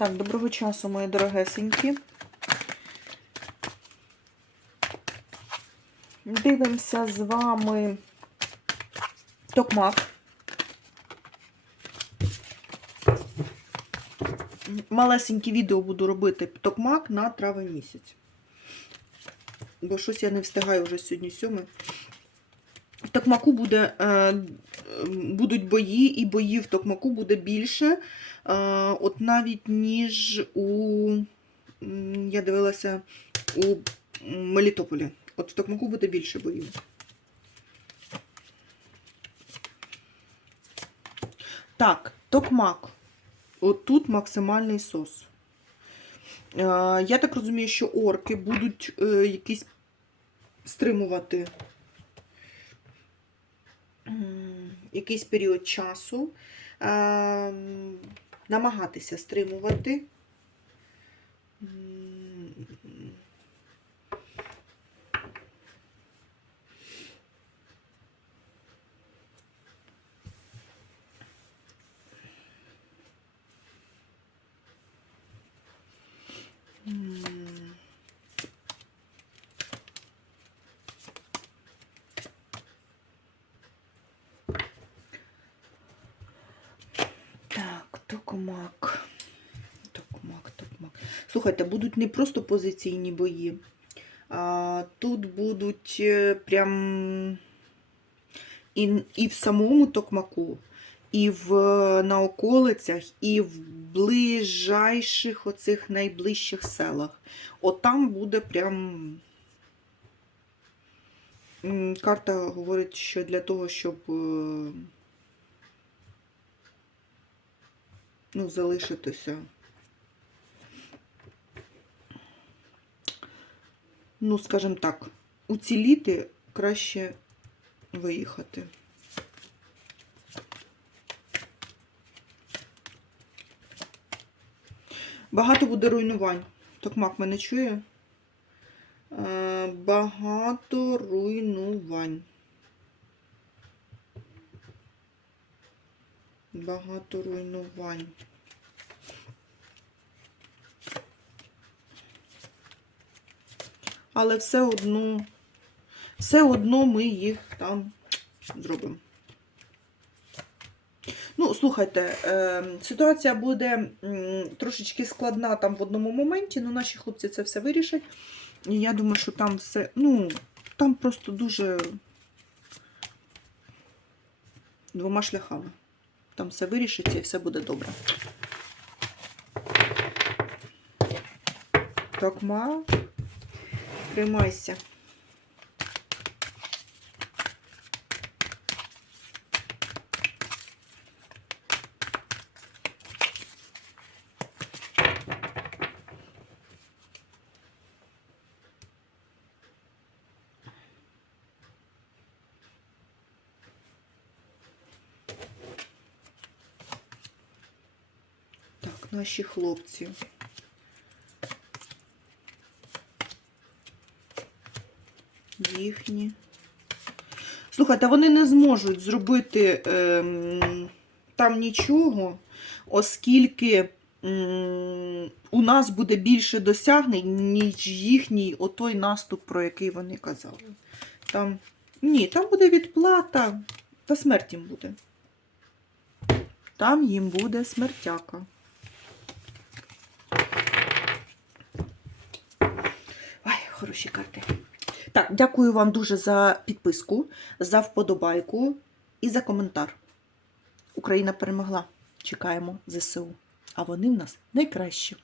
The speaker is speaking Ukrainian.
Так, доброго часу, мої дорогесенькі. Дивимося з вами токмак. Малесеньке відео буду робити токмак на травень місяць. Бо щось я не встигаю вже сьогодні сьомий. В Токмаку буде, е, будуть бої, і боїв в Токмаку буде більше. Е, от навіть ніж у. Я дивилася у Мелітополі. От в Токмаку буде більше боїв. Так, Токмак. От тут максимальний сос. Е, Я так розумію, що орки будуть е, якісь стримувати якийсь період часу, е, намагатися стримувати. Токмак. Токмак, токмак. Слухайте, будуть не просто позиційні бої. А, тут будуть е, прям і, і в самому токмаку, і в, на околицях, і в ближайших оцих найближчих селах. От там буде прям. Карта говорить, що для того, щоб. е, ну, залишитися. Ну, скажімо так, уціліти краще виїхати. Багато буде руйнувань. Токмак мене чує. Е, Багато руйнувань. Багато руйнувань. Але все одно, все одно ми їх там зробимо. Ну, слухайте, е, ситуація буде трошечки складна там в одному моменті, але наші хлопці це все вирішать. І я думаю, що там все, ну, там просто дуже двома шляхами. Там все вирішиться і все буде добре. Токма, тримайся. Так, наші хлопці. Їхні. Слухайте, вони не зможуть зробити ем, там нічого, оскільки м, у нас буде більше досягнень, ніж їхній отой наступ, про який вони казали. Там, ні, там буде відплата, та смерть їм буде. Там їм буде смертяка. Ой, хороші карти. Так, дякую вам дуже за підписку, за вподобайку і за коментар. Україна перемогла. Чекаємо ЗСУ. А вони в нас найкращі.